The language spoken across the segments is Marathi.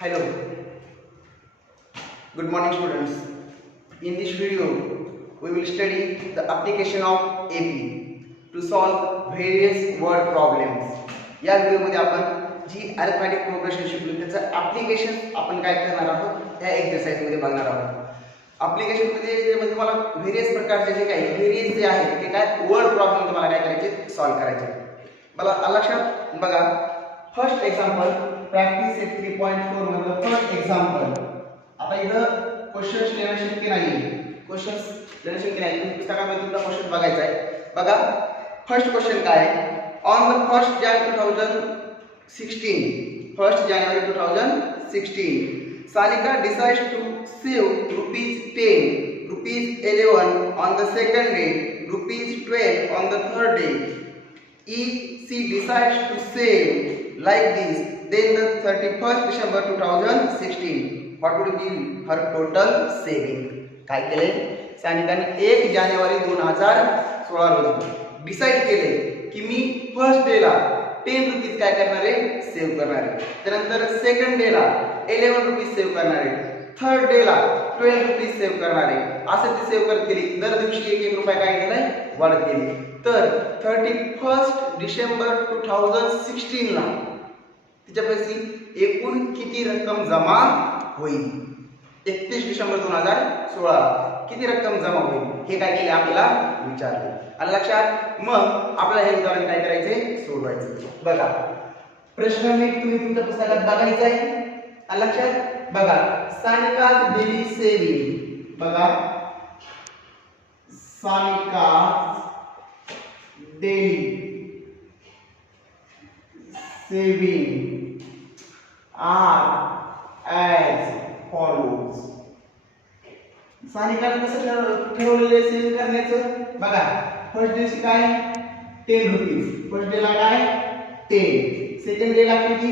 Hello, good morning students. In this video, we will study the application of AP to solve various word problems. या व्हिडिओमध्ये आपण जी अरिथमेटिक प्रोग्रेशन शिकलो त्याचं ॲप्लिकेशन आपण काय करणार आहोत त्या एक्सरसाइजमध्ये बघणार आहोत. ॲप्लिकेशनमध्ये म्हणजे तुम्हाला व्हेरियस प्रकारचे जे काही व्हेरियस जे आहेत ते काय वर्ड प्रॉब्लेम तुम्हाला काय करायचे सॉल्व करायचे. मला लक्षात बघा. फर्स्ट एक्झाम्पल प्रॅक्टिस 3.4 मधलं फर्स्ट एक्झाम्पल. आता इथं क्वेश्चन्स लिहिणं शक्य नाही. क्वेश्चन्स लिहिणं शक्य नाही. तुम्ही पुस्तकामध्ये तुमचा क्वेश्चन बघायचा आहे. बघा फर्स्ट क्वेश्चन काय आहे. On the 1st January 2016 Sanika decides to save ₹10, ₹11 on the second day, ₹12 on the third day. If she decides to save like this, then the 31st December 2016, what would be her total saving? काय केले सानिकाने 1 जानेवारी 2016 रोजी डिसाइड केले की मी फर्स्ट डेला ₹10 काय करणार आहे सेव्ह करणार आहे. त्यानंतर सेकंड डेला ₹11 सेव्ह करणार आहे. थर्ड डेला ₹12 सेव्ह करणार आहे. असं ती सेव्ह करत गेली. दर दिवशी ₹1 काय केलाय वाढत गेली. तर 31 डिसेंबर 2016 ला तिच्यापैकी एकूण किती रक्कम जमा होईल. 31 डिसेंबर 2016 किती रक्कम जमा होईल हे काय केले आपल्याला विचारले. आणि लक्षात मग आपल्याला हे उदाहरण काय करायचे सोडवायचे. बघा प्रश्न नीट तुम्ही तुमच्या पुस्तकात बघायचा आहे. आणि लक्षात बघा सानिकाज डेली सेविंग. बघा Sanika's daily saving are as follows. सानिकाने कसं ठरवलेले सेव्ह करण्याचं बघा. फर्स्ट डे काय ₹10. फर्स्ट डेला काय 10. सेकंड डेला किती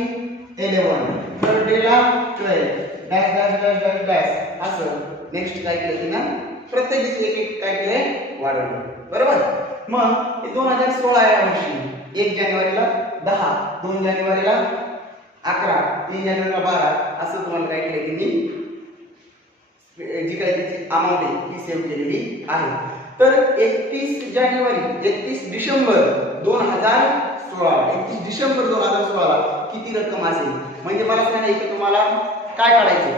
11. थर्ड डेला 12 dash dash dash dash dash असं नेक्स्ट काय केलं की ना प्रत्येक दिवशी एक एक काय केले वाढवलं. बरोबर. मग 2016 या वर्षी 1 जानेवारीला 10, 2 जानेवारीला 11, 3 जानेवारीला 12 असं तुम्हाला काय केलं की मी जी काही त्याची अमाऊंट आहे ती सेव्ह केलेली आहे. तर 31 डिसेंबर 2016 31 डिसेंबर 2016 किती रक्कम असेल म्हणजे मला सांगा इथे तुम्हाला काय काढायचं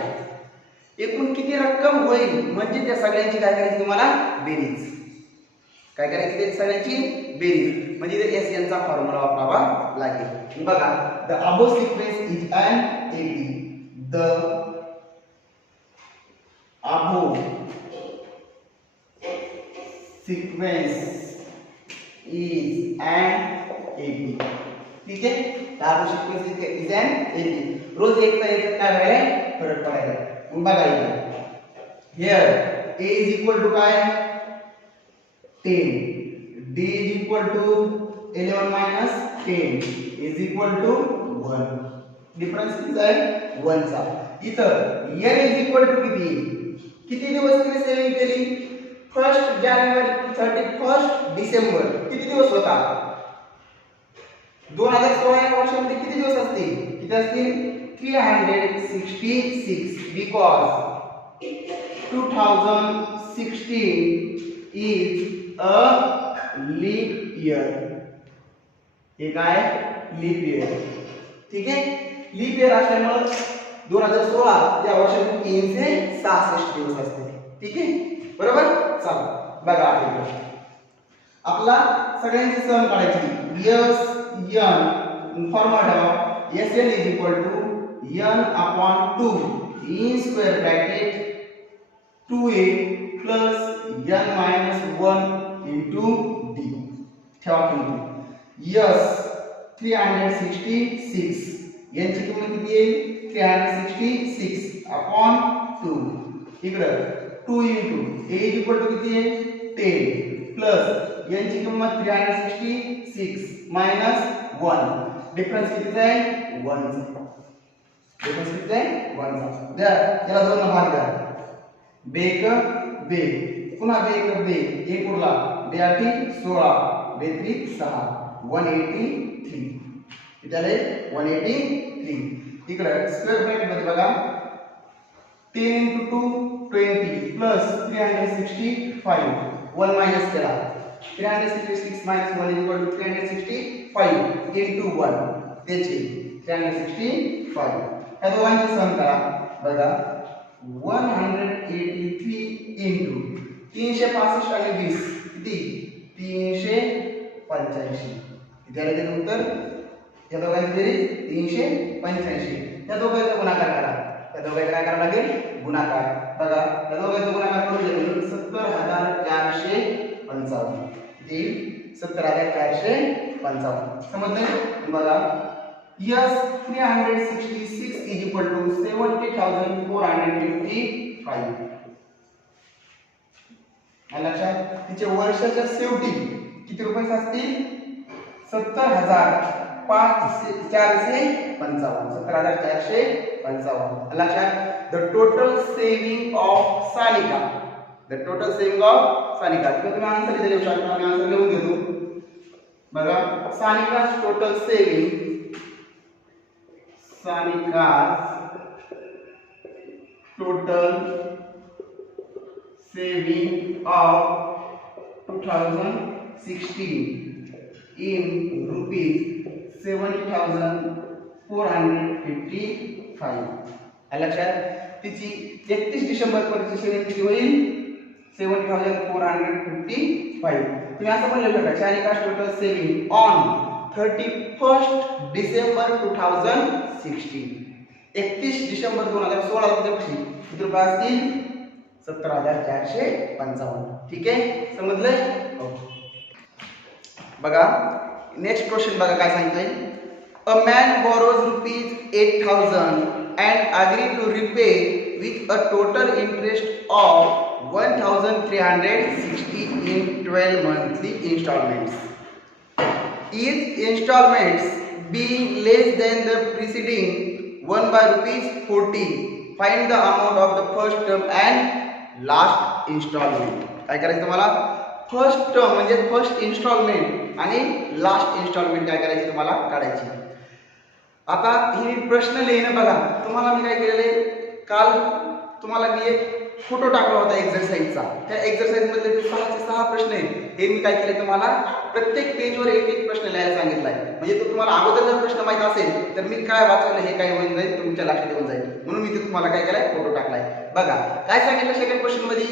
एकूण किती रक्कम होईल म्हणजे त्या सगळ्यांची काय करायची तुम्हाला बेरीज. काय करायची त्या सगळ्यांची बेरीज म्हणजे इथे एस एन चा फॉर्म्युला वापरावा लागेल. बघा the above sequence is an AB. द above sequence is an AB. ठीक है. above sequence is an AB. रोज एक तर काय आहे फरक पडायला. मग बघा इथे here A is equal to काय 10, D is equal to 11 minus 10 is equal to 1. Difference किती आहे 1 चा. इथं N is equal to किती दिवस तिने सेव्हिंग केली. 1 जानेवारी 31 डिसेंबर किती दिवस होता 2016 या वर्षामध्ये किती दिवस असतील किती असतील 366 because 2016 is a leap year. हे काय लीप इयर. ठीक आहे. लीप इयर असल्यामुळे 2016 या वर्षात 366 दिवस असते. ठीक आहे. बरोबर. चला बघा आपला सगळ्यांची सम काढायची. S n formula S n is equal to n upon 2 in square bracket 2a plus n minus 1 into d. ठेवा किंमत. एस 366 यांची किंमत किती येईल 366 अपॉन 2 इकडं 2 into a is equal to किती आहे 10 प्लस यांची किंमत 366 मायनस 1 डिफरन्स किती आहे 1 चा. डिफरन्स किती आहे 1 चा. द्या याला 2 ने भाग द्या. बेक बे पुन्हा बेक बे 1 उरला 2 8 16 2 3 6 183. किती आले 183. इकडे स्क्वेअर ब्रॅकेट मध्ये बघा 10 into 2 20 plus 365 1 minus केला 366 minus 1 is equal to 365 into 1 त्याचे 365 या दोघांची सम करा बघा 183 into 365 आणि 20 किती 385 किती आले ते उत्तर या दोघांची बेरीज 385 या दोघांचा गुणाकार करा या दोघांचा काय करावा लागेल गुणाकार बघा या दोघांचा गुणाकार करू शकतो 70455 किती 70455 समजलं बघा yes 366 is equal to 70,455 लक्षात तिचे वर्षाच्या शेवटी किती रुपये असतील 70,455 लक्षात the total saving of Sanika तुम्ही आन्सर इथे लिहू शकता मी आन्सर लिहून देतो बघा सानिका's total saving of 2016 in rupees 70,455 लक्षात तिची 31 डिसेंबर पर्यंत सेविंग किती होईल 70,455 तुम्ही असं पण लिहू शकता सानिका's total saving on 31st December 2016 31 डिसेंबर 2016 ला किती रुपये असतील 70,455 ठीक आहे समजलंय बघा नेक्स्ट क्वेश्चन बघा काय सांगतोय a man borrows rupees 8,000 and agree to repay with a total interest of 1,360 in 12 monthly installments. Each installments being less than the preceding one by rupees 40. Find the amount of the first term and last installment. काय करायचं तुम्हाला फर्स्ट टर्म म्हणजे फर्स्ट इन्स्टॉलमेंट आणि लास्ट इन्स्टॉलमेंट काय करायची तुम्हाला काढायची आता ही प्रश्न लिहिणं बघा तुम्हाला मी काय केलेले काल तुम्हाला मी एक फोटो टाकला होता एक्सरसाइजचा त्या एक्सरसाइज मध्ये 6 चे 6 प्रश्न आहेत हे मी काय केले तुम्हाला प्रत्येक पेजवर एक एक प्रश्न लिहायला सांगितलाय म्हणजे तो तुम्हाला अगोदर जर प्रश्न माहित असेल तर मी काय वाचवलं हे काय होऊन जाईल तुमच्या लक्षात येऊन जाईल म्हणून मी ते तुम्हाला काय केलंय फोटो टाकलाय बघा काय सांगितलं सेकंड क्वेश्चन मध्ये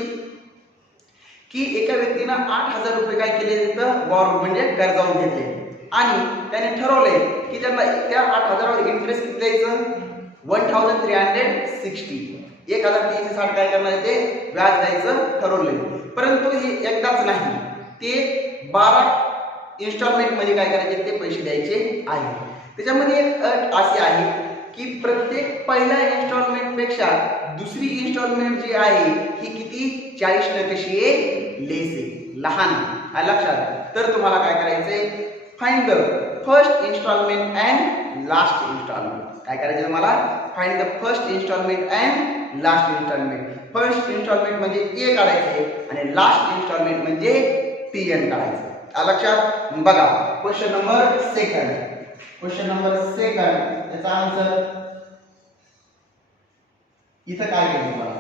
की एका व्यक्तीने 8,000 रुपये काय केले तर बॉरो म्हणजे कर्जावर घेतले आणि त्याने ठरवले की त्यांना त्या 8,000 वर इंटरेस्ट किती द्यायचं 1,360 1,360 काय करणार ते व्याज द्यायचं ठरवले परंतु हे एकदाच नाही ते 12 इन्स्टॉलमेंट मध्ये काय करायचे ते पैसे द्यायचे आहे त्याच्यामध्ये एक अट अशी आहे की प्रत्येक पहिल्या इन्स्टॉलमेंट पेक्षा दुसरी इन्स्टॉलमेंट जी आहे ही किती 40% कशी आहे लेस आहे लहान आहे लक्षात तर तुम्हाला काय करायचंय find the first instalment and last instalment काय करायचं तुम्हाला find the first instalment and last instalment first instalment म्हणजे ए काढायचे आणि लास्ट इन्स्टॉलमेंट म्हणजे टीएन काढायचं लक्षात बघा क्वेश्चन नंबर सेकंड याचा आन्सर इथं काय केलं तुम्हाला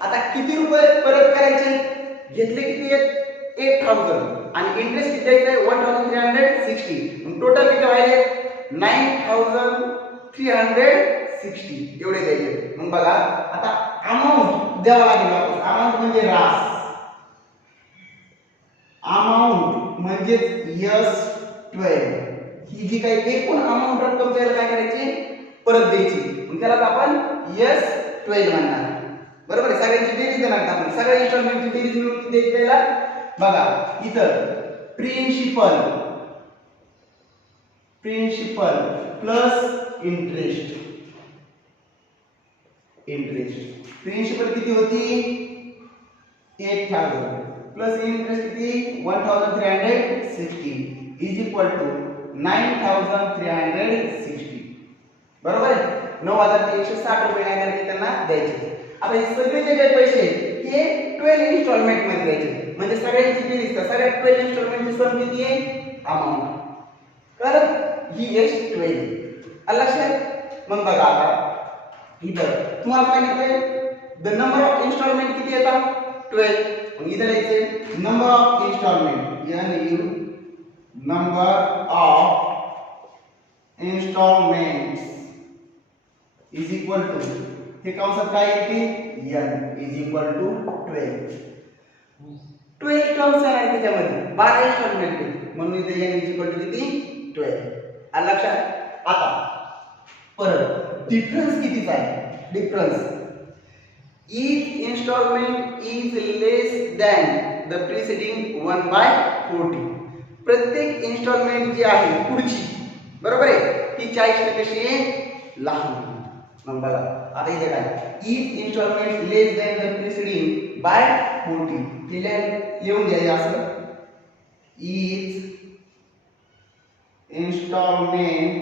आता किती रुपये परत करायचे घेतले किती आहेत 8,000 आणि इंटरेस्ट किती द्यायचा आहे 1,360 टोटल किती व्हायले 9,360 एवढे द्यायचे मग बघा आता अमाउंट द्यावा लागेल अमाउंट म्हणजे रास अमाउंट म्हणजे S12 ही जी काही एकूण अमाउंट रक्कम त्याला काय करायची परत द्यायची मग त्याला आपण S12 म्हणणार बरोबर आहे सगळ्यांची बेरीज देणार आपण सगळ्या इन्स्टॉलमेंटची बेरीज मिळून किती द्यायची त्याला बघा इथं प्रिन्सिपल प्लस इंटरेस्ट प्रिन्सिपल किती होती 8,000 प्लस इंटरेस्ट किती 1,360 इज इक्वल टू 9,360 बरोबर आहे 9,360 रुपये काय करायचे त्यांना द्यायचे आता हे सगळे जे काही पैसे हे 12 इन्स्टॉलमेंट मध्ये द्यायचे म्हणजे सगळ्यांची बेरीज सगळ्या 12 इन्स्टॉलमेंटची सम किती आहे अमाउंट तर ही S12 लक्षात. मग बघा आता इथं तुम्हाला सांगितलंय द नंबर ऑफ इन्स्टॉलमेंट किती येतात 12. मग इथं लिहायचे number of instalment NU number of instalments is equal to हे कंसात काय येते n is equal to 12. 12 terms आहेत त्याच्यामध्ये 12 इन्स्टॉलमेंट आहेत म्हणून इथे n इज इक्वल टू किती 12. आलं लक्षात. आता परत डिफरन्स कितीचा आहे difference each installment is less than the preceding 1/40. प्रत्येक इन्स्टॉलमेंट जी आहे पुढची बरोबर आहे ती 40 कशी आहे लहान. मग बघा आता इथे काय each installment less than the preceding by 40 तिला येऊन द्या असं each installment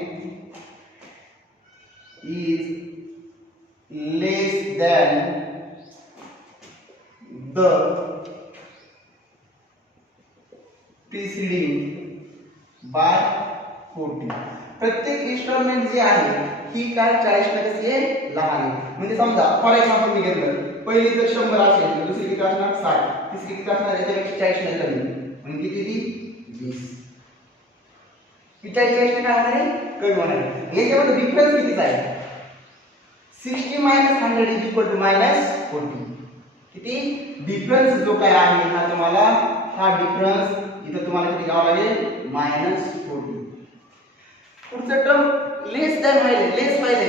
is less than the preceding by 40. प्रत्येक इन्स्टॉलमेंट जी आहे ही काय 40 कशी आहे लहान आहे. म्हणजे समजा फॉर एक्झाम्पल मी घेतलं पहिली जर 100 असेल तर दुसरी किती असणार 60 तिसरी किती असणार याच्यापेक्षा 40 ने कमी म्हणजे किती ती 20. ही 40 ने काय होणार आहे कमी होणार आहे. याच्यामध्ये डिफरन्स कितीचा आहे 60 - 100 इज इक्वल टू -40. किती डिफरन्स जो काय आहे हा तुम्हाला हा डिफरन्स इथं तुम्हाला किती घ्यावा लागेल -40. पुढचं टर्म लेस दॅन व्हायले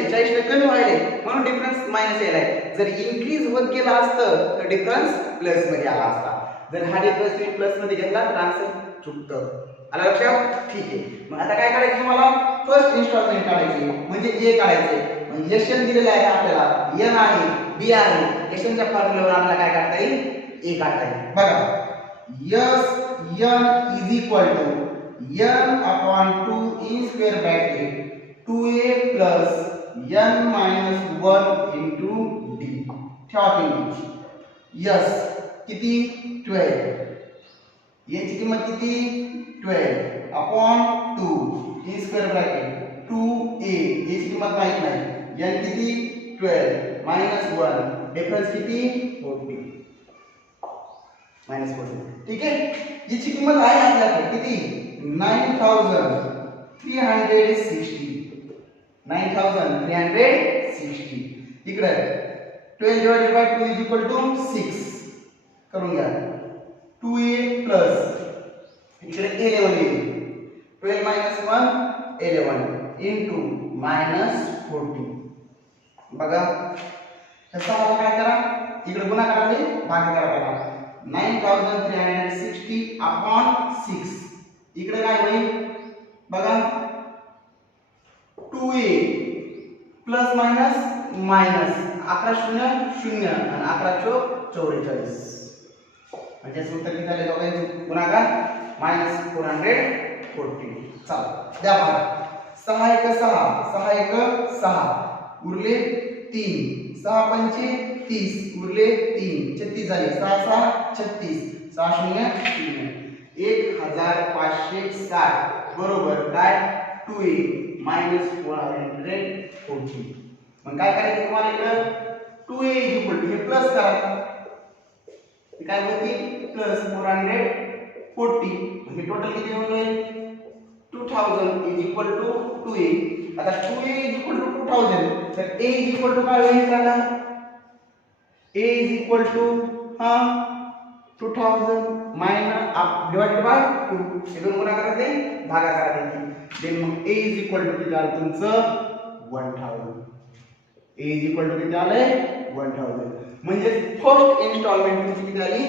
40 ने कमी व्हायले म्हणून डिफरन्स मायनस यायलाय. जर इन्क्रीज होत गेला असतं तर डिफरन्स प्लस मध्ये आला असता. जर हा डिफरन्स तुम्ही प्लस मध्ये घेतला तर आन्सर चुकतं. आलं लक्षात. ठीक आहे. मग आता काय करायचं तुम्हाला फर्स्ट इन्स्टॉलमेंट काढायची म्हणजे ए काढायचे. म्हणजे एशन दिलेलं आहे आपल्याला एन आहे बी आहे एशनच्या फॉर्म्युल्यावर आपल्याला काय काढता येईल ए काढता येईल. बघा S n is equal to n upon 2 in square bracket 2a plus n minus 1 into d. ठेवा किंमत यस किती 12 याची किंमत किती 12 upon 2 in square bracket 2a याची किंमत माहित नाही n किती 12 minus 1 डिफरन्स किती 40 -40. ठीक आहे. याची किंमत आहे आपल्याकडे किती 9360 इकडे 12 divided by 2 is equal to 6 करून घ्या 2a plus इकडे 11 येईल 12 minus 1 11 into -40. बघा तसा मला काय करा इकडे गुणाकाराने भागाकार करा 9360 upon 6 इकडे काय होईल बघा 2a प्लस मायनस मायनस 11 0 0 आणि 11 चौक 44 म्हणजे सूत्र किती झाले दोघांचे गुणाकार -440. चला द्या भाग 6 1 6 6 1 6 उरले 3 6 5 30 उरले 3 36 झाले 6 6 36 6 0 0 1560 बरोबर काय 2a -440. मग काय करायचं तुम्हाला इकडे 2a हे प्लस करा काय होईल प्लस 440 म्हणजे टोटल किती होईल 2000 2a. आता 2a 2000 तर a काय होईल सांगा a हा 2000 divided by 2 हे दोन गुणा करायचे भागाकार करायचे देन मग a किती आलं तुमचं 1000 a किती आले 1000 म्हणजे फर्स्ट इन्स्टॉलमेंट तुमची किती आली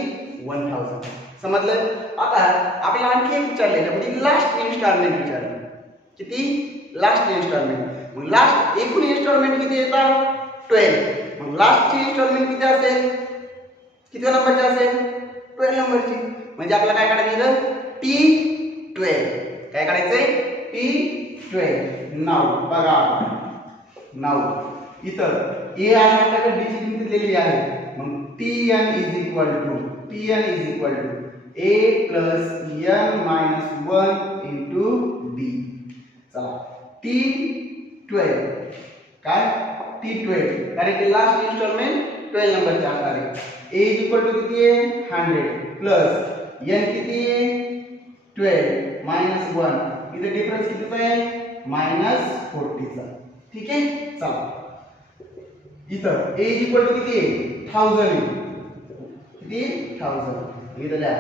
1000. समजलं. आता आपल्याला आणखी एक विचारले म्हणजे लास्ट इन्स्टॉलमेंट विचारले किती लास्ट इन्स्टॉलमेंट. मग लास्ट एकूण इन्स्टॉलमेंट किती येतात 12. मग लास्टची इन्स्टॉलमेंट किती असेल किती नंबरची असेल 12 नंबरची. म्हणजे आपल्याला काय काढायचं T12 काय काढायचंय T12. नाव बघा नाव इथं a आहे आपल्याकडे d ची किंमत दिलेली आहे मग Tn is equal to a plus n minus 1 into d. चला T12 12 काय T12 कारण की लास्ट इन्स्टॉलमेंट 12 नंबरचे असणार आहे. A इज इक्वल टू किती आहे 100 प्लस n किती आहे 12 मायनस 1 इथे डिफरन्स कितीचा आहे मायनस 40 चा. ठीक आहे चला इथं A इज इक्वल टू किती आहे 1000 आहे किती 1000 इथं लिहा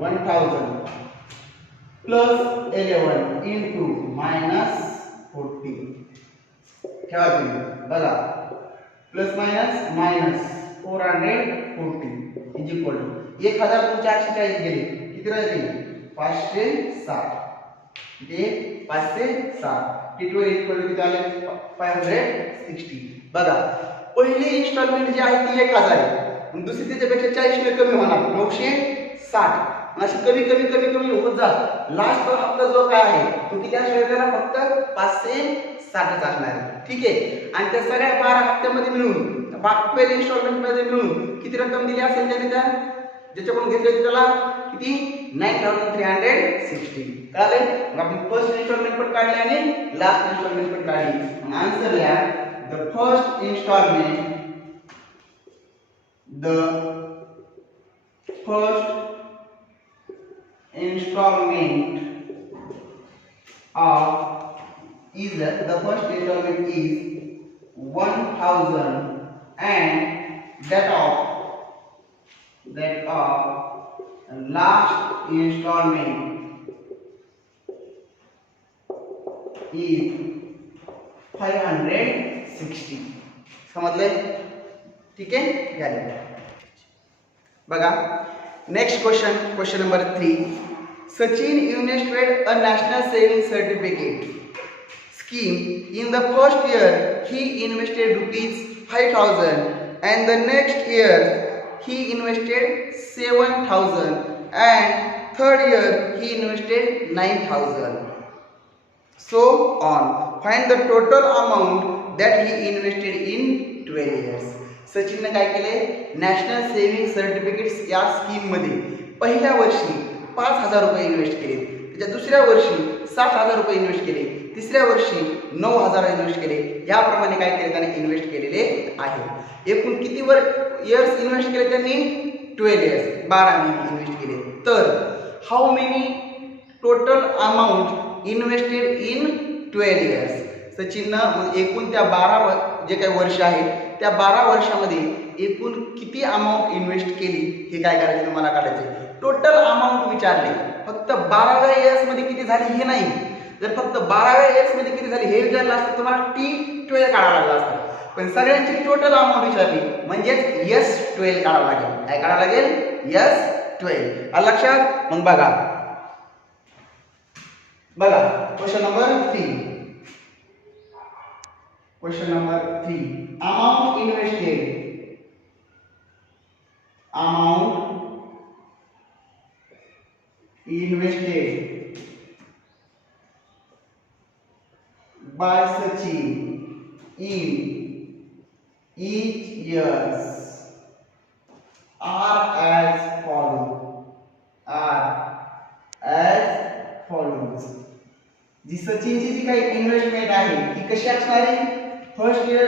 1000 प्लस 11 इंटू मायनस 40 ठेवा तुम्ही बघा plus minus minus 440 is equal to 1440 गेले किती राहिले 560 किती 560 T12 इक्वल टू किती आले 560. बघा पहिली इन्स्टॉलमेंट जी आहे ती 1000 आहे आणि दुसरी त्याच्यापेक्षा 40 ने कमी होणार 960 अशी कमी कमी कमी कमी होत जात. लास्ट हप्ता जो काय आहे तो किती असणार त्याला फक्त 560 असणार आहे. ठीक आहे आणि त्या सगळ्या 12 हप्त्यामध्ये मिळून 12 इन्स्टॉलमेंट मध्ये मिळून किती रक्कम दिली असेल त्याने त्या ज्याच्याकडून घेतले त्याला किती 9360 कळले. मग आपण फर्स्ट इन्स्टॉलमेंट पण काढली आणि लास्ट इन्स्टॉलमेंट पण काढली. आन्सर लिहा the first instalment is the first installment is 1000 and that of last installment is 560. समजले ठीक आहे झाले. बघा next question number 3. Sachin invested a national saving certificate scheme. In the first year, he invested rupees 5,000 and the next year he invested 7,000 and third year he invested 9,000. So on. Find the total amount that he invested in 12 years. सचिनने काय केले नॅशनल सेव्हिंग सर्टिफिकेट्स या स्कीम मध्ये पहिल्या वर्षी 5,000 रुपये इन्व्हेस्ट केले, त्याच्या दुसऱ्या वर्षी 7,000 रुपये इन्व्हेस्ट केले, तिसऱ्या वर्षी 9,000 इन्व्हेस्ट केले. याप्रमाणे काय केले त्याने इन्व्हेस्ट केलेले आहे. एकूण किती इयर्स इन्व्हेस्ट केले त्यांनी 12 इयर्स 12 महिने इन्व्हेस्ट केले. तर how many total amount invested in 12 years. सचिननं एकूण त्या 12 जे काही वर्ष आहेत त्या 12 वर्षामध्ये एकूण किती अमाऊंट इन्व्हेस्ट केली हे काय करायचं तुम्हाला काढायचे. टोटल अमाऊंट विचारले, फक्त 12व्या इयर्स मध्ये किती झाली हे नाही. जर फक्त 12व्या इयर्स मध्ये किती झाली हे विचारलं असतं तुम्हाला T12 काढावं लागलं असतं. पण सगळ्यांची टोटल अमाऊंट विचारली म्हणजेच S12 काढावं लागेल. काय काढावं लागेल S12. आलं लक्षात. मग बघा question number 3. Question number 3. Amount invested by Sachin in each years are as follows. जी सचिनची जी काही इन्व्हेस्टमेंट आहे ती कशी असणार आहे. फर्स्ट इयर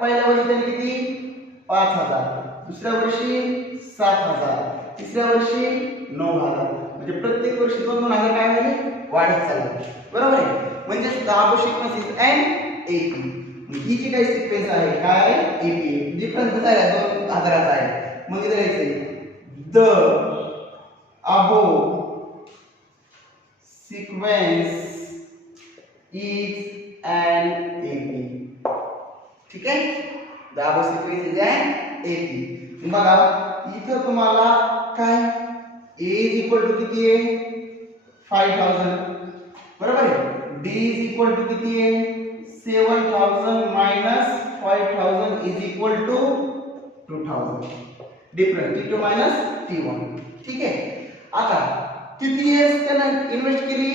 पहिल्या वर्षी त्यांनी किती 5,000, दुसऱ्या वर्षी 7,000, तिसऱ्या वर्षी 9,000 म्हणजे प्रत्येक वर्षी 2,000 काय झाले वाढत चालले. बरोबर आहे. म्हणजे the above sequence is an AP. ही जी काही सिक्वेन्स आहे काय आहे एपी. डिफरन्स कसा आहे 2,000चा आहे. मग इथे लिहायचं the above sequence is an AP. ठीक आहे. The above sequence is an AP. बघा इथं तुम्हाला काय a इज इक्वल टू किती आहे 5,000 बरोबर आहे. d इज इक्वल टू किती आहे 7,000 minus 5,000 is equal to 2,000. Difference T2 minus T1. ठीक आहे. आता किती इयर्स त्यानं इन्व्हेस्ट केली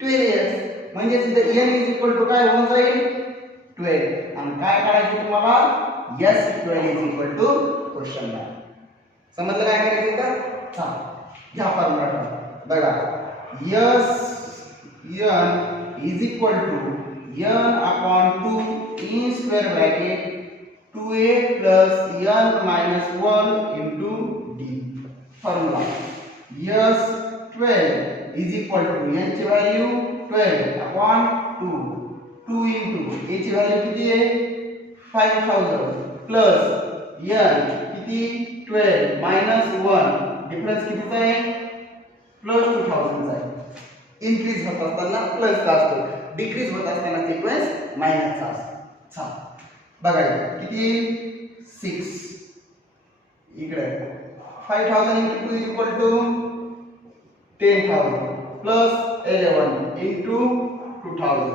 12 इयर्स म्हणजे इथे n इज इक्वल टू काय होऊन जाईल 12 आणि काय काढायचं तुम्हाला S12 is equal to question mark. समजलं काय करायचं का. चला ह्या फॉर्म्युला बघा S n is equal to n upon 2 in square bracket 2a plus n minus 1 into d. Formula S12 is equal to n ची व्हॅल्यू 12 upon 2 2 into a ची व्हॅल्यू किती आहे 5000 प्लस n किती 12 minus 1 डिफरन्स कितीचा आहे प्लस 2000 चा आहे. इनक्रीज होत असताना प्लस चा असतो, डिक्रीज होत असताना सिक्वेन्स मायनस चा असतो. चला बघा किती 6 इकडे 5000 into 2 is equal to 10,000 plus 11 into 2000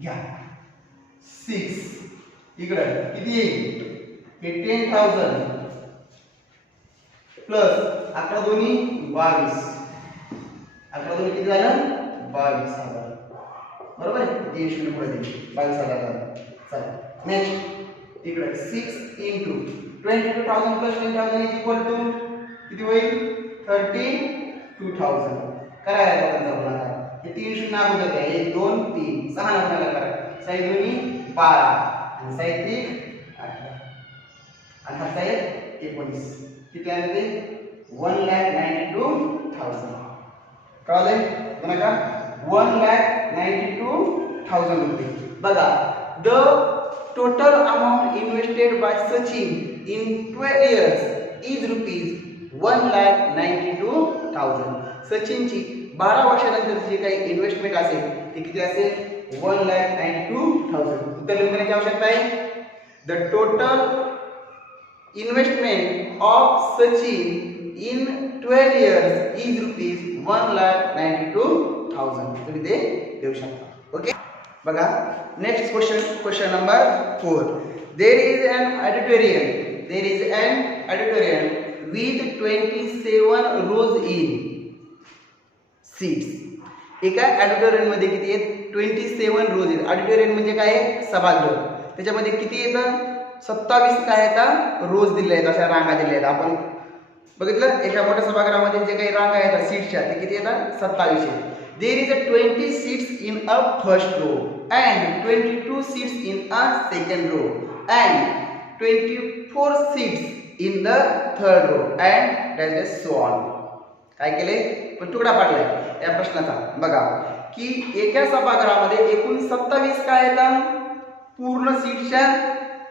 घ्या 6 इकडे किती येईल हे 10,000 प्लस 11 दोन्ही 22 11 दोन्ही किती झालं 22,000 बरोबर आहे. 3 शून्य पुढे दिले 22,000 झालं. चला नेक्स्ट इकडे 6 into 22,000 plus 10,000 is equal to किती होईल 32,000. करायला दोघांचा गुणाकार हे 3 शून्य अगोदर काय 1 2 3 6 ना गुणाकार करा 6 दोन्ही 12 आणि 6 3 18 आणि हा 6 19 किती आले ते 1,92,000. कळले गुणाकार 1,92,000 रुपये. बघा the total amount invested by Sachin in 12 years is rupees 1,92,000. सचिनची 12 वर्षानंतरची काही इन्व्हेस्टमेंट असेल ते किती असेल 1,92,000. उत्तर लिहिण्याची आवश्यकता आहे. The total investment of Sachin in 12 years is rupees 1,92,000. तुम्ही ते देऊ शकता. ओके बघा next question number 4. there is an auditorium with 27 rows in seats. एका ऑडिटोरियम मध्ये किती आहेत 27 रोज आहेत. ऑडिटोरियम म्हणजे काय आहे सभागृह. त्याच्यामध्ये किती येतं 27 काय येतात रोज दिले आहेत, अशा रांगा दिल्या आहेत. आपण बघितलं एका मोठ्या सभागृहामध्ये जे काही रांगा आहेत सीट्सच्या ते किती येतात 27 आहेत. there is a 20 seats in a first row and 22 seats in a second row and 24 seats in the third row and that is so on. काय केले पण तुकडा पाडलाय या प्रश्नाचा. बघा की एका सभागृहामध्ये एकूण 27 काय येतात पूर्ण सीटच्या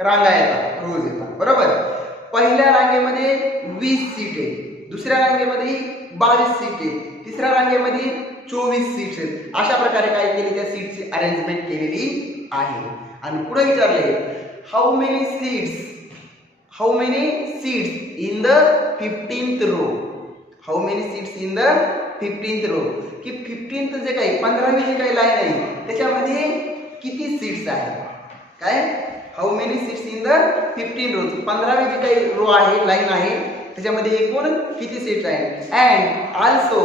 रांगा येतात रोज येतात बरोबर. पहिल्या रांगेमध्ये 20 सीट आहे, दुसऱ्या रांगेमध्ये 22 सीट आहे, तिसऱ्या रांगेमध्ये 24 सीट्स आहेत. अशा प्रकारे काय केली त्या सीटची अरेंजमेंट केलेली आहे. आणि पुढे विचारले how many seats in the 15th row. How many seats in the 15th row की 15th जे काही 15वी जे काही लाईन आहे त्याच्यामध्ये किती सीट्स आहेत काय how many seats in the 15 रोज 15वी जे काही रो आहे लाईन आहे त्याच्यामध्ये एकूण किती सीट्स आहेत. And also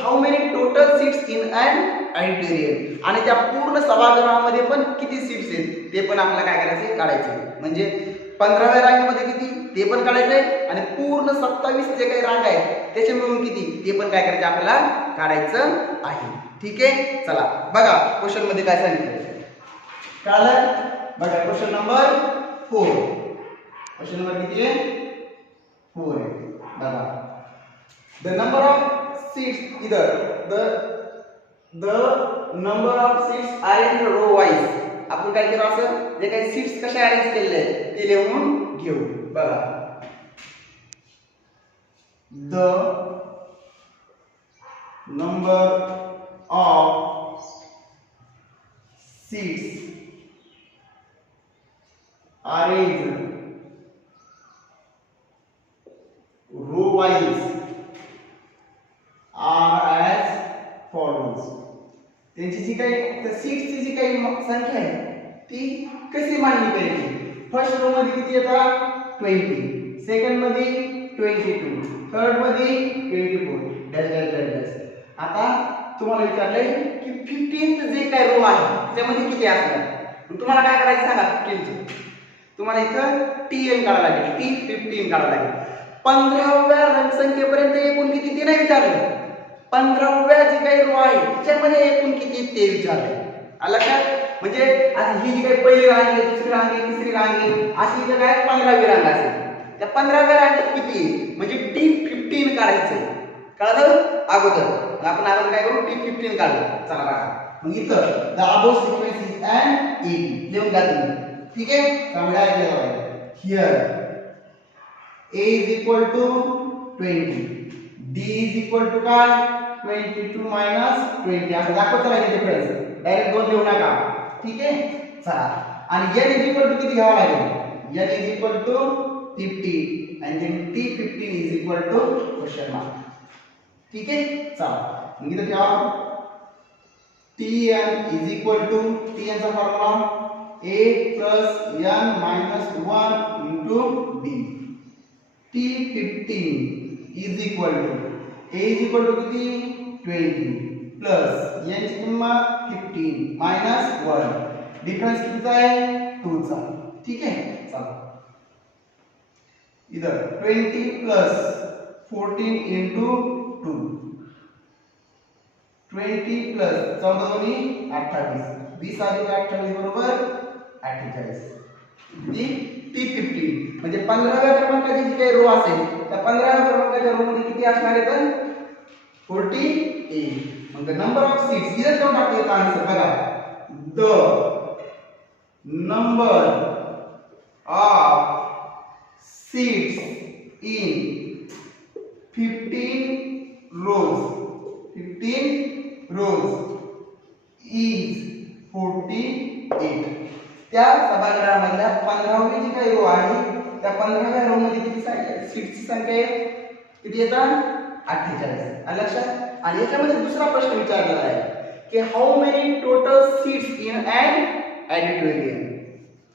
how many total seats in an auditorium. आणि त्या पूर्ण सभागृहामध्ये पण किती सीट्स आहेत ते पण आपल्याला काय करायचे काढायचे. म्हणजे 15व्या रांगेमध्ये किती ते पण काढायचे आणि पूर्ण 27 जे काही रांग आहेत त्याचे मिळून किती ते पण काय करायचे आपल्याला काढायचं आहे. ठीक आहे चला बघा क्वेश्चन मध्ये काय सांगितलं कळलं. बघा क्वेश्चन नंबर 4. क्वेश्चन नंबर किती आहे 4 आहे. बघा the number of seats either the number of seats arranged row wise. आपण काय केलं असं जे काही सीट्स कशा अरेंज केलेले आहेत ते लिहून घेऊ. बघा the number of seats arranged row wise are as follows. त्यांची जी काही सीट्सची जी काही संख्या आहे ती कशी मांडणी करायची. फर्स्ट रो मध्ये किती येतात 20, सेकंड मध्ये 22, थर्ड मध्ये 24 डॅश डॅश डॅश डॅश. आता तुम्हाला विचारलंय की 15th जे काही रो आहे त्यामध्ये किती असणार. तुम्हाला काय करायचं सांगा 15th तुम्हाला इथं TN काढावं लागेल T15 काढावं लागेल. 15व्या रंगसंख्येपर्यंत एकूण किती ते नाही विचारलं. 15व्या जे काही रो आहे त्याच्यामध्ये एकूण किती ते विचारले. आलं का? म्हणजे आज ही जी काही पहिली रांग आहे, दुसरी रांग आहे, तिसरी रांग आहे, अशी इथं काय 15वी रांग असेल. त्या 15व्या रांगेत किती म्हणजे T15 काढायचं. कळलं? अगोदर आपण अगोदर काय करू T15 काढू. चला बघा. मग इथं the above sequence is N 80 लिहून घ्या तुम्ही. ठीक आहे? चांगला ऐकलं पाहिजे. Here A is equal to 20, D is equal to काय 22 minus 20 असं दाखवता लागेल डिफरन्स. डायरेक्ट दोन लिहू नका. ठीक आहे? चला. आणि n is equal to किती घ्यावं लागेल? n is equal to 50 and then T15 is equal to question mark. ठीक आहे? चला. मग इथं ठेवा Tn is equal to Tn चा formula A plus n minus 1 into B. T15 is equal to A is equal to किती 20 plus n ची किंमत 15 minus 1 डिफरन्स कितीचा आहे 2 चा. ठीक आहे? चला. इधर 20 plus 14 into 2 20 plus 14 दोन्ही 28 20 अधिक 28 बरोबर 48. T15 म्हणजे 15व्या क्रमांकाची जी काही रो असेल त्या 15व्या क्रमांकाच्या रो मध्ये किती असणार आहे तर 48. मग द नंबर ऑफ सीट्स इधर ठेवून टाकूया आन्सर बघा. The number of seats in 15 rows is 48. त्या सभागृहामधल्या 15वी जी काही रो आहे त्या 15व्या रो मध्ये किती सीट्सची संख्या आहे किती येतात 48. आलं लक्षात? आणि याच्यामध्ये दुसरा प्रश्न विचारलेला आहे की how many total seats in an auditorium.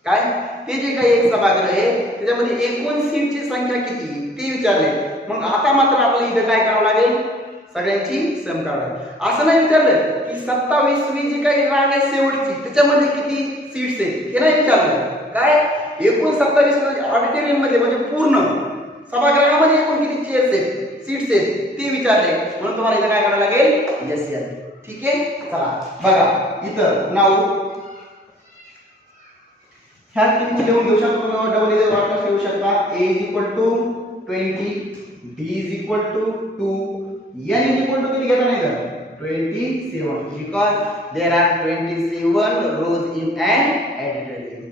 काय ते जे काही एक सभागृह आहे त्याच्यामध्ये एकूण सीटची संख्या किती ती विचारले. मग आता मात्र आपल्याला इथे काय करावं लागेल सगळ्यांची सम करावी लागेल. असं नाही विचारलं की 27वी जी काही रांग आहे शेवटची त्याच्यामध्ये किती सीट्स आहेत हे नाही विचारलं. काय एकूण 27 ऑडिटोरियम मध्ये म्हणजे पूर्ण सभागृहामध्ये एकूण किती चेअर्स आहेत सीट्स आहेत ते विचारले. म्हणून तुम्हाला इथे काय करावं लागेल यस यस. ठीक आहे? चला बघा इथं नाव ह्या किती लिहून घेऊ शकतो किंवा डबल इथे वापस लिहू शकता. A is equal to 20, D is equal to 2, n is equal to किती घेता नाही का 27 because there are 27 rows in an auditorium.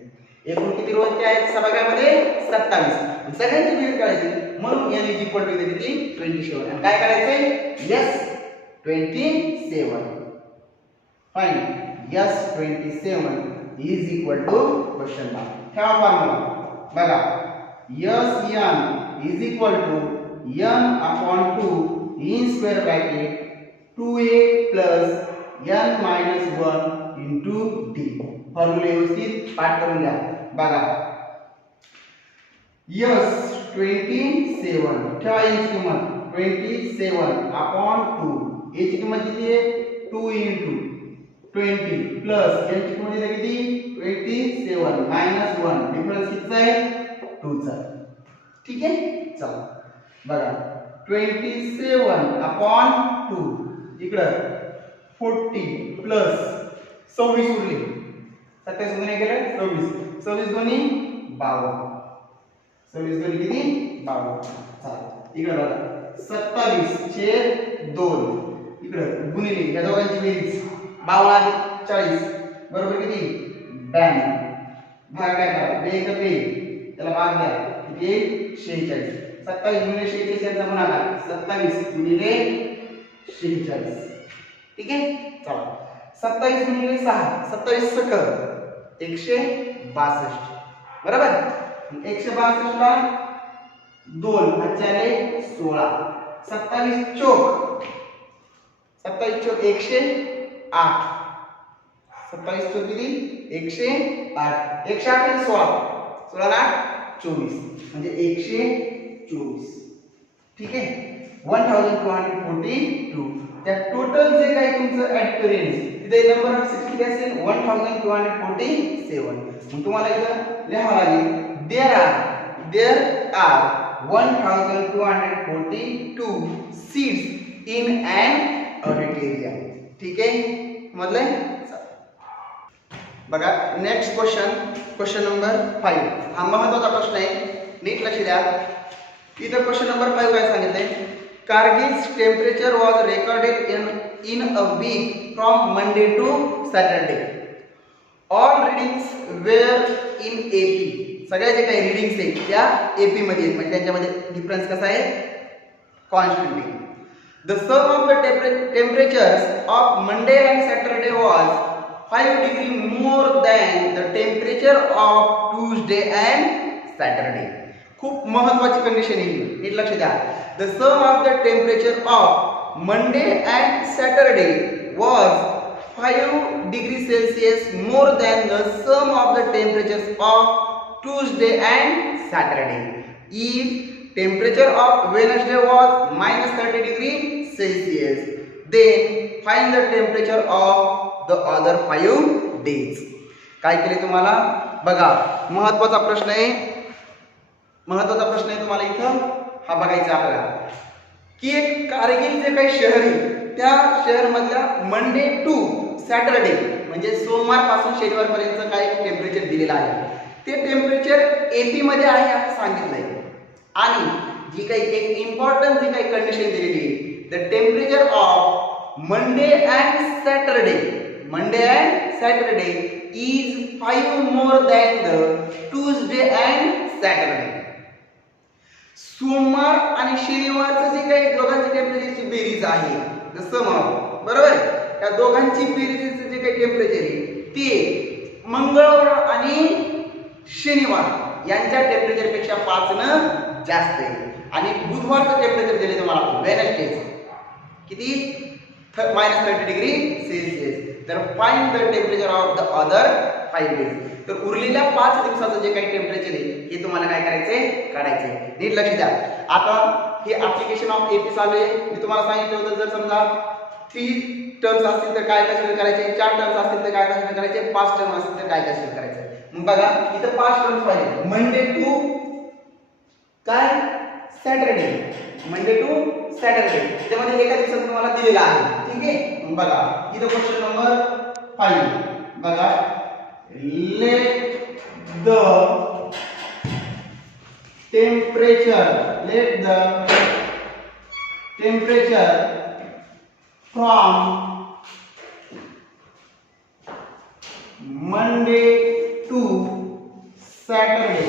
एकूण किती रोज आहेत सभागृहामध्ये 27. सगळ्यांची बेरीज करायची म्हणून n is equal to किती 27 आणि काय करायचंय yes 27. Fine yes 27 is equal to question mark. ठेवा फॉर्म्युला बघा yes n is equal to n upon 2 in square bracket 2a plus n minus 1 into d. Formula व्यवस्थित पाठ करून घ्या. बघा yes 27 ठेवा याची किंमत 27 upon 2 याची किंमत किती आहे 2 into 20 प्लस याची किंमत येते किती 27 minus 1 डिफरन्स कितीचा आहे 2 चा. ठीक आहे? चला बघा 27 upon 2 इकडं 40 प्लस 26 उरले 27 गुणिले केलं 26 26 दोन्ही 52 26 दोन्ही किती 52. चला इकडं बघा 27 छेद 2 इकडं गुणिले या दोघांची बेरीज 52 अधिक 40 बरोबर किती 92. भाग काय करा 2 एक 2 त्याला भाग द्या किती 46. 27 गुणिले 46 यांचा गुणाकार 27 गुणिले 46. ठीक आहे? चला 27 गुणिले 6 27 सकल 162 बरोबर. 162 ला 2 हातच्याले 16 27 चौक 27 चौक 108 27 चौक किती 108 108 आणि 16 16 ला 24 म्हणजे 124. ठीक आहे 1242. त्या टोटल जे काही तुमचं ऑडिटोरियम तिथे नंबर ऑफ सीट्स किती असेल 1247. मग तुम्हाला इथं लिहावं लागेल there are 1242 seats in an auditorium. ठीक आहे? समजलंय? बघा नेक्स्ट क्वेश्चन नंबर 5. हा महत्त्वाचा प्रश्न आहे, नीट लक्ष द्या. इथं क्वेश्चन नंबर 5 काय सांगितलंय, Kargil's temperature was recorded in a week from Monday to Saturday. All readings were in AP. सगळ्या जे काही रीडिंग्स आहेत त्या AP मध्ये आहेत, म्हणजे त्यांच्यामध्ये डिफरन्स कसा आहे, constantly. The sum of the temperatures of Monday and Saturday was 5 degree more than the temperature of Tuesday and Saturday. खूप महत्वाची कंडिशन आहे, नीट लक्ष द्या. The sum of the temperature of Monday and Saturday was 5 degrees Celsius more than the sum of the temperatures of Tuesday and Saturday. If temperature of Wednesday was minus 30 degrees Celsius, then find the temperature of the other 5 days. काय केले तुम्हाला बघा, महत्वाचा प्रश्न आहे तुम्हाला इथं हा बघायचा आपल्याला, की एक कारगिल जे काही शहर आहे त्या शहर मधल्या मंडे टू सॅटरडे म्हणजे सोमवार पासून शनिवार पर्यंत काय टेम्परेचर दिलेलं आहे, ते टेम्परेचर AP मध्ये आहे असं सांगितलंय. आणि जी काही एक इम्पॉर्टंट जी काही कंडिशन दिलेली आहे, the temperature of Monday and Saturday is 5 more than the Tuesday and Saturday. सोमवार आणि शनिवारचं जे काही दोघांची टेम्परेचरची बेरीज आहे, बरोबर, त्या दोघांची बेरीजचं जे काही टेम्परेचर आहे ते मंगळवार आणि शनिवार यांच्या टेम्परेचर पेक्षा 5 न जास्त आहे. आणि बुधवारचं टेम्परेचर दिले तुम्हाला वेडनेसडे किती, -30 डिग्री सेल्सिअस. तर find the temperature of the other 5 days. तर उरलेल्या 5 दिवसाचं जे काही टेम्परेचर आहे हे तुम्हाला काय करायचंय, काढायचंय. नीट लक्ष द्या. आता हे ऍप्लिकेशन ऑफ AP चालू आहे. मी तुम्हाला सांगितलं होतं, जर समजा 3 टर्म्स असतील तर काय कशाने करायचे, 4 टर्म्स असतील तर काय कशाने करायचे, 5 टर्म असतील तर काय कशाने करायचे. मग बघा इथं 5 टर्म्स पाहिजे, मंडे टू काय सॅटरडे, त्यामध्ये एका दिवसात तुम्हाला दिलेला आहे. ठीक आहे, मग बघा इथं क्वेश्चन नंबर 5 बघा, let the temperature from Monday to Saturday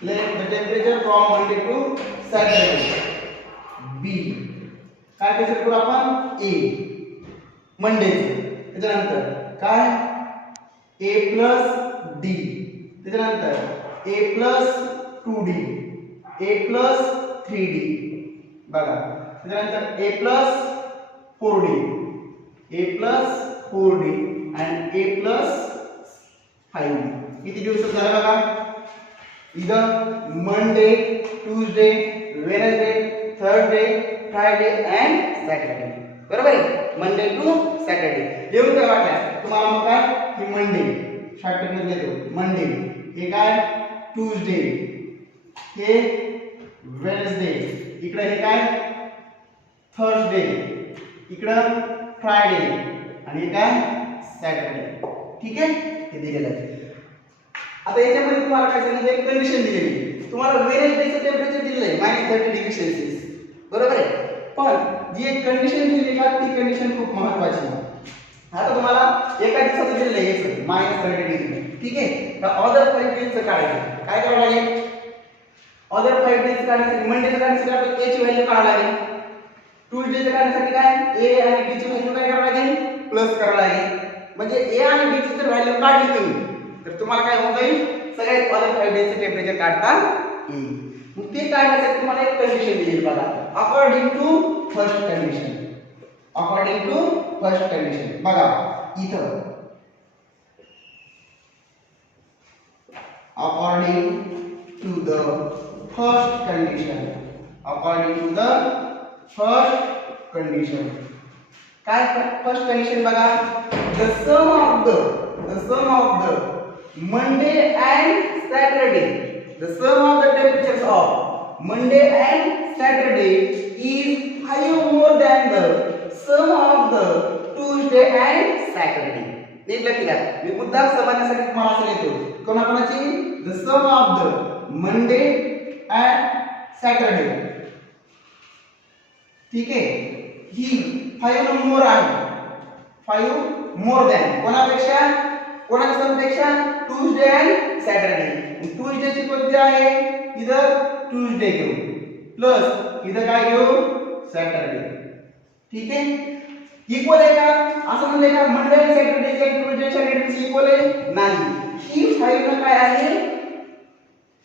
let the temperature from Monday to Saturday. B काय कसं करू आपण, A मंडे, त्याच्यानंतर काय A plus D, त्याच्यानंतर A plus 2D, A plus 3D बघा, त्याच्यानंतर A plus 4D, A plus 4D and A plus 5D. किती दिवस झाले बघा, इधर Monday, Tuesday, Wednesday, Thursday, Friday and Saturday. बरोबर आहे, मंडे टू सॅटरडे. लिहून काय वाटलं तुम्हाला, मग काय हे मंडे शॉर्टकट मध्ये लिहितो, मंडे हे काय ट्यूसडे, हे वेडनेसडे, इकडे हे काय थर्सडे, इकडं फ्रायडे आणि हे काय सॅटरडे. ठीक आहे, हे दिलेलं आहे. आता याच्यामध्ये तुम्हाला काय सांगितलं, एक कंडिशन दिलेली, तुम्हाला वेडनेसडेचं टेम्परेचर दिलेलं आहे -30 डिग्री सेल्सिअस. बरोबर आहे, पण जी एक कंडिशन दिलेली आहे ती कंडिशन खूप महत्त्वाची आहे. आता तुम्हाला एका दिवसाचं दिलेलं आहे -30 डिग्री. ठीक आहे, तर अदर 5 डेजचं काढायचं. काय करावं लागेल, अदर 5 डेज काढण्यासाठी मंडेचं काढण्यासाठी आपल्याला A ची व्हॅल्यू काढावी लागेल, ट्यूसडेचं काढण्यासाठी काय A आणि B ची व्हॅल्यू काय करावी लागेल, प्लस करावी लागेल. म्हणजे A आणि B ची जर व्हॅल्यू काढली तुम्ही तर तुम्हाला काय होऊन जाईल, सगळ्यात अदर 5 डेजचं टेम्परेचर काढता येईल. मग ते काढण्यासाठी तुम्हाला एक कंडिशन दिली बघा, अकॉर्डिंग टू फर्स्ट कंडिशन. बघा इथं according to the first condition काय फर्स्ट कंडिशन बघा, the sum of the Monday and Saturday, the sum of the temperatures of Monday and Saturday is 5 more than the sum of the Tuesday and Saturday. नीट लक्षात घ्या. मी मुद्दाम समजण्यासाठी तुम्हाला असं लिहितो. कोणाकोणाची? The sum of the Monday and Saturday. ठीक आहे. ही 5 मोर आहे. 5 मोर दॅन कोणापेक्षा? कोणाच्या समपेक्षा? Tuesday and Saturday. ट्यूजडे ची कोणती आहे? इधर ट्यूजडे घेऊ प्लस इधर काय घेऊ? सॅटरडे. ठीक आहे. इक्वल आहे का? असं म्हणले का मंडे आणि सॅटरडे चे ट्यूजडे सॅटरडे इक्वल आहे? नाही. ही 5 ना काय आहे?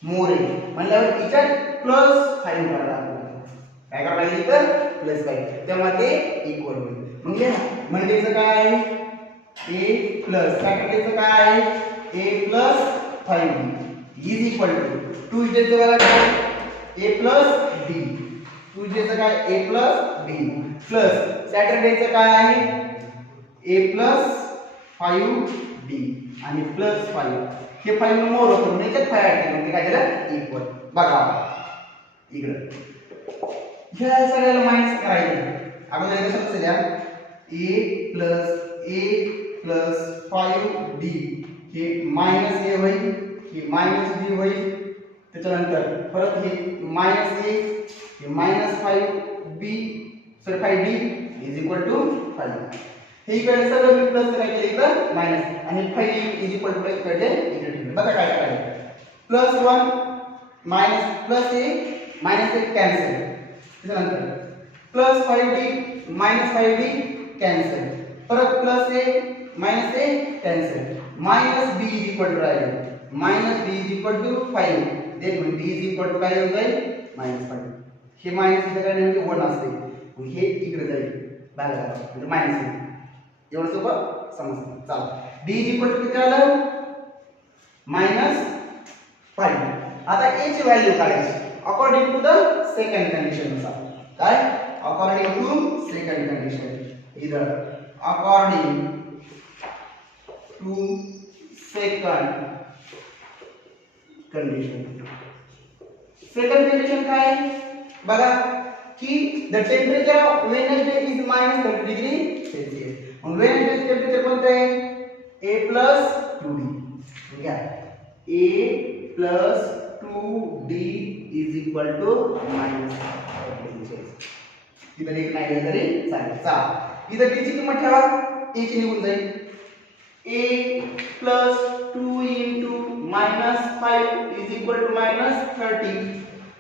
मोर आहे. म्हणल्यावर इच्यात प्लस 5 करायला लागेल. काय करायला लागेल? तर प्लस 5. तेव्हा ते इक्वल होईल. मग लिहा मंडेचं काय आहे? a प्लस सॅटरडेचं काय आहे? a plus 5b is equal to ट्यूजडेचं बघा काय? a plus b. ट्यूजडेचं काय? a प्लस b प्लस सॅटरडेचं काय आहे? a प्लस 5b आणि प्लस 5. हे 5 मोर होतं म्हणून याच्यात 5 ऍड केलं. काय झालं? इक्वल. बघा इकडे ह्या सगळ्याला मायनस करायचं. अगोदर कसं लक्षात द्या. a प्लस 5b हे मायनस a होईल, हे मायनस b होईल. त्याच्यानंतर परत हे मायनस a हे minus 5b sorry 5d is equal to 5. हे इकडे सगळं मी प्लस करायचे इकडे मायनस आणि 5 इज इक्वल टू इकडे इकडे. बघा काय करायचं. Plus 1 minus plus a minus a cancel. त्याच्यानंतर plus 5d minus 5d cancel. परत plus a minus a cancel. Minus b is equal to राहील minus b is equal to 5. Then b is equal to काय होईल? मायनस 5. हे मायनस इथे काय म्हणजे 1 असते. मग हे इकडे जाईल बाहेर म्हणजे मायनस येईल. एवढं सोपं समजतं. चला d इज इक्वल टू किती आलं? मायनस 5. आता a ची व्हॅल्यू काढायची according to the second condition नुसार. काय? According to second condition. इधर according to second condition. Second condition काय? बघा की the temperature of Wednesday is minus 30 degree Celsius. मग वेडनेसडे टेम्परेचर कोणतं आहे? a plus 2d. ठीक आहे. a plus 2d is equal to minus 30. इथं एक नाही गेलं तरी चालेल. चला इथं d ची किंमत ठेवा. a ची निघून जाईल. a plus 2 into minus 5 is equal to minus 30.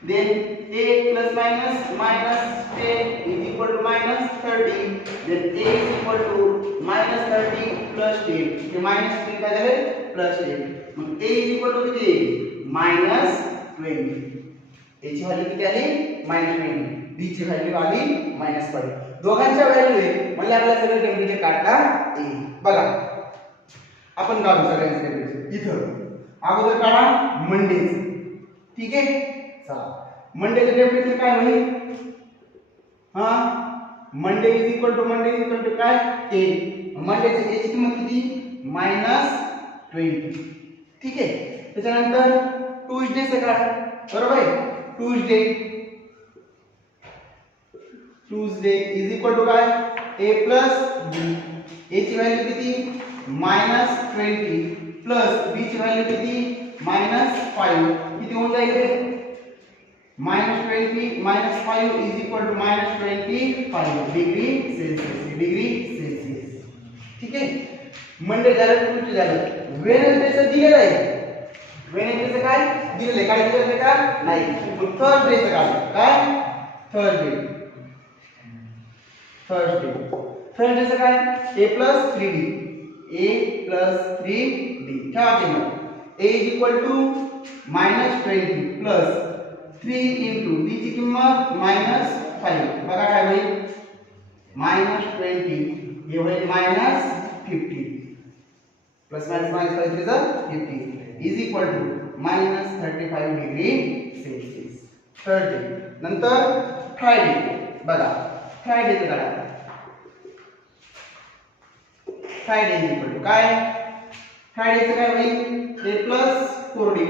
Then a plus minus minus 10 is equal to minus 30. Then a is equal to minus 30 plus 10. हे minus 3 काय झाले? plus 10. मग a is equal to किती? minus 20. a ची व्हॅल्यू किती आली? minus 20. b ची व्हॅल्यू आली minus 5. दोघांच्या व्हॅल्यू आहे म्हणजे आपल्याला सगळं टेम्परेचर काढता येईल. बघा आपण काढू सगळ्यांचे टेम्परेचर. इथं अगोदर काढा मंडेचं. ठीक आहे. चला मंडेचं टेम्परेचर काय होईल? हा मंडे इज इक्वल टू काय? 10. मंडेची a ची किंमत किती? मायनस 20. ठीक आहे. त्याच्यानंतर ट्यूजडेचं काय? बरोबर आहे. ट्यूजडे इज इक्वल टू काय? a plus b. a ची व्हॅल्यू किती? मायनस 20 प्लस b ची व्हॅल्यू किती? मायनस 5. किती होऊन जाईल? Minus 20 minus 5 is equal to minus 25 degree Celsius. ठीक आहे. मंडे झालं, ट्यूजडे झालं. वेडनेसडेचं दिलेलं आहे. वेडनेसडेचं काय दिलेलं आहे? काय दिलेलं आहे का? नाही. मग थर्सडेचं काय? थर्सडेचं काय? a plus 3d. a plus 3d ठेवा किंमत. a is equal to minus 20 plus 3 into d ची किंमत मायनस 5. बघा काय होईल? मायनस 20 हे होईल minus 50 plus minus minus 50 is equal to minus 35 degree Celsius. Thursday. नंतर फ्रायडे. बघा फ्रायडेचं काढा. फ्रायडे इज इक्वल टू काय? फ्रायडेचं काय होईल? a plus 4d.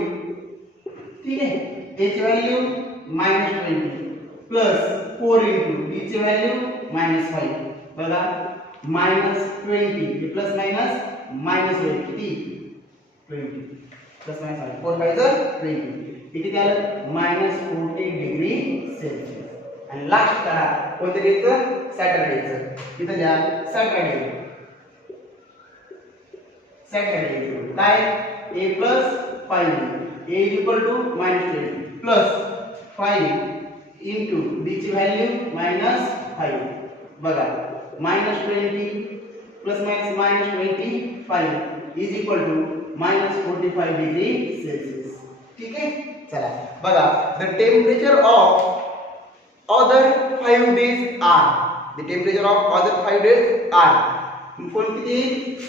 ठीक आहे. a ची व्हॅल्यू -20 प्लस 4 इंटू d ची व्हॅल्यू -5 बघा -20 प्लस मायनस होईल किती 20 प्लस मायनस 4 5 20 किती झालं -40 डिग्री सेल्सिअस आणि लास्ट करा कोणत्या डेचं सॅटरडेचं इथं द्या सॅटरडे काय a plus 5 a is equal to -20 plus 5 into d ची व्हॅल्यू -5 बघा -20 plus -25 is equal to -45 degree Celsius ठीक आहे चला बघा the temperature of other 5 days are the temperature of other 5 days are कोणती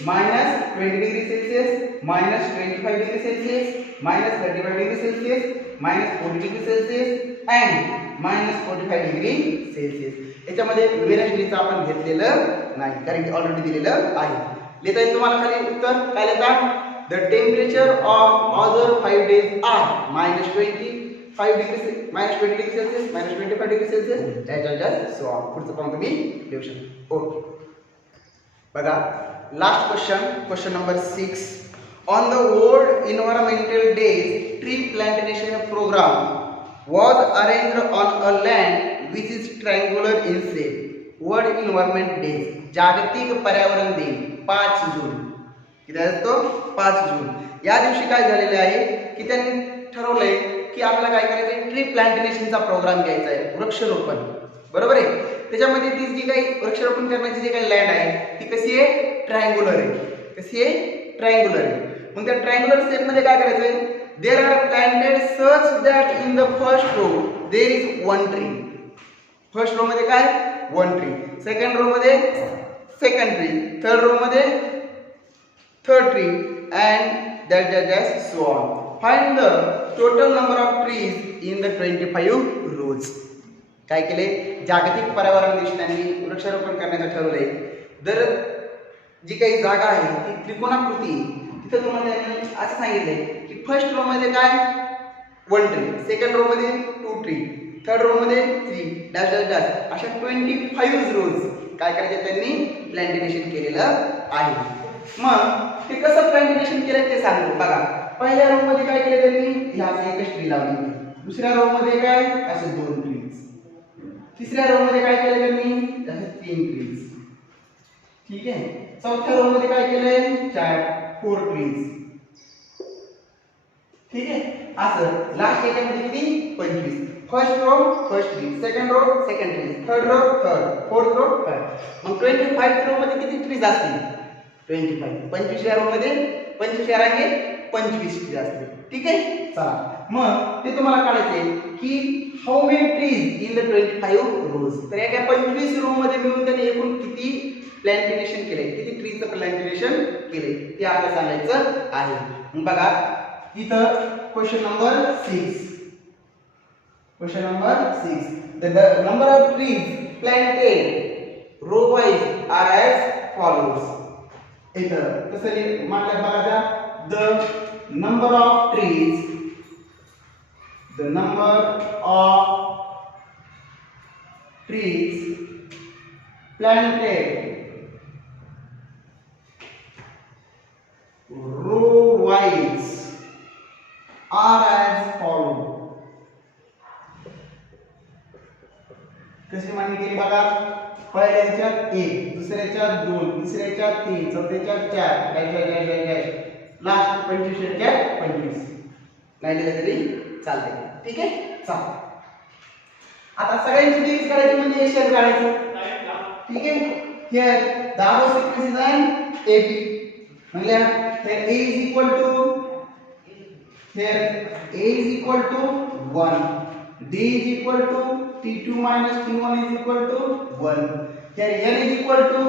-20 degree Celsius -25 degree Celsius -35 degree Celsius -40 degree Celsius and -45 degree Celsius याच्यामध्ये व्हेरिएशनचं आपण घेतलेलं नाही कारण की ऑलरेडी दिलेलं आहे लिहिता येईल तुम्हाला खाली उत्तर काय लिहिता the temperature of other 5 days are -20 degree Celsius -25 degree Celsius so on पुढचं पाहून तुम्ही लिहू शकता ओके बघा last question number 6 on the world environmental days tree plantation programme was arranged on a land which is triangular in shape world environment days जागतिक पर्यावरण दिन 5 जून किती असतो 5 जून या दिवशी काय झालेले आहे की त्यांनी ठरवलंय की आपल्याला काय करायचं आहे ट्री प्लांटेशनचा प्रोग्राम घ्यायचा आहे वृक्षारोपण बरोबर आहे त्याच्यामध्ये ती जी काही वृक्षारोपण करण्याची जी काही लँड आहे ती कशी आहे ट्रायंग्युलर आहे मग त्या ट्रायंग्युलर शेप मध्ये काय करायचं आहे there are planted such that in the first row there is one tree first row मध्ये काय वन ट्री सेकंड रो मध्ये सेकंड ट्री थर्ड रो मध्ये third tree and that so on find the total number of trees in the 25 rows काय केले जागतिक पर्यावरण दिवशी त्यांनी वृक्षारोपण करण्याचं ठरवलंय दर जी काही जागा आहे ती त्रिकोणाकृती तिथं तुम्हाला त्यांनी असं सांगितलंय की फर्स्ट रो मध्ये काय वन ट्री सेकंड रो मध्ये टू ट्री थर्ड रो मध्ये 3 डॅश डॅश डॅश अशा 25 रोज काय करायचे त्यांनी प्लांटेशन केलेलं आहे मग ते कसं प्लांटेशन केलं ते सांगतो बघा पहिल्या रो मध्ये काय केलं त्यांनी ह्या एकच ट्री लावली दुसऱ्या रो मध्ये काय असे 2 ट्रीज तिसऱ्या रो मध्ये काय केलं त्यांनी असे 3 ट्रीज ठीक आहे चौथ्या रो मध्ये काय केलंय 4 ट्रीज ठीक आहे असं लास्ट याच्यामध्ये किती 25 first row first tree second row second tree third row third fourth row third मग 25 रो मध्ये किती ट्रीज असतील 25 या रो मध्ये 25 या रांगे 25 ट्री असतील ठीक आहे चला मग ते तुम्हाला काढायचे की how many trees in the 25 रोज तर या 25 रो मध्ये मिळून त्यांनी एकूण किती प्लांटेशन केले किती ट्रीजचं प्लांटेशन केले ते आपल्याला सांगायचं आहे मग बघा इथं question number 6 the number of trees planted row wise are as follows इथं कसं मांडलं बघा the number of trees planted row wise are as follow कशी मांडणी केली बघा पहिल्याच्यात 1 दुसऱ्याच्यात 2 तिसऱ्याच्यात 3 चौथ्याच्यात 4 डॅश लास्ट 25 च्यात 25 नाही लिहिलं तरी चालते ठीक आहे चला आता सगळ्यांची बेरीज करायची म्हणजे हे शेअर काढायचं ठीक आहे here the above sequence is N AB म्हणजे here A is equal to 1 D is equal to T2 minus T1 is equal to 1 here N is equal to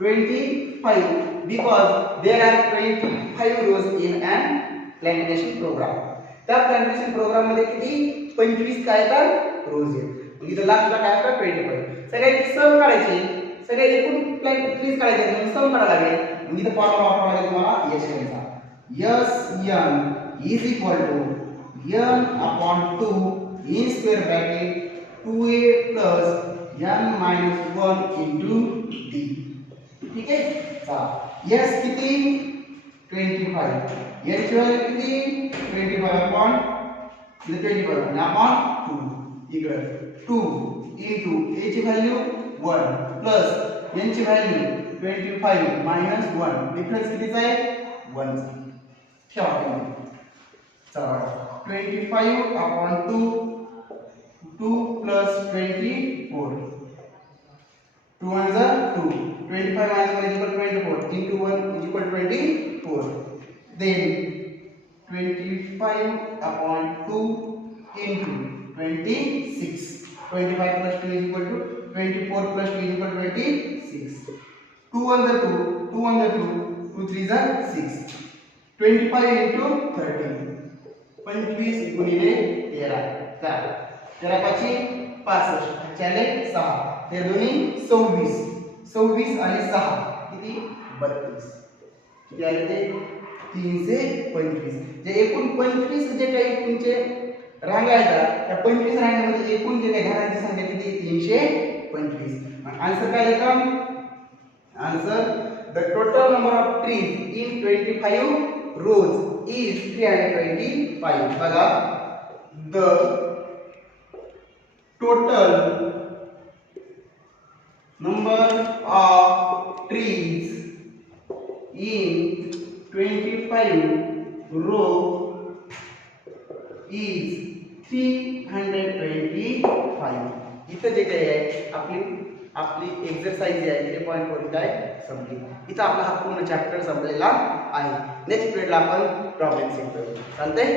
25 because there are 25 rows in an plantation program त्या प्लांटेशन प्रोग्राम मध्ये किती 25 काय तर रोज आहेत इथं लास्टला काय तर 25 सगळ्यांची सम काढायची सगळे एकूण प्लांट ट्रीज काढायचे म्हणजे सम काढायला लागेल इथं फॉर्म्युला वापरावा लागेल तुम्हाला SN चा SN is equal to N upon 2 in square bracket 2a plus n minus 1 into d. ठीक आहे. चला s किती 25, n ची व्हॅल्यू किती 25 अपॉन 25 आणि अपॉन 2 इकडे 2 into a ची व्हॅल्यू 1 प्लस n ची व्हॅल्यू 25 मायनस 1 डिफरन्स कितीचा आहे 1 चा. ठेवा तुम्ही. चला 25 upon 2 plus 24 2 1 is 2 25 minus 1 is equal to 24 into 1 is equal to 24 then 25 upon 2 into 26 25 plus 2 is equal to 24 plus 2 is equal to 26 2 1 is 2 2 1 is 2 2 3 is 6 25 into 30 25 गुणिले 13 करा 13 पाची 65 चाले 6 ते दोन्ही 26 आणि 6 किती 32 किती आले ते 325 जे एकूण 25 जे काही तुमचे रांगा आहेत त्या 25 रांगांमध्ये एकूण जे काही घरांची संख्या किती 325 आन्सर काय लिहितो answer the total number of trees in 25 rows is 325 बघा the total number of trees in 25 row is 325. इथं जे काही आहे आपली एक्सरसाइज आहे 3.1 काय संपली. इथं आपला हा पूर्ण चॅप्टर संपलेला आहे. नेक्स्ट पिरियडला आपण प्रॉब्लेम शिकतो. चालतंय.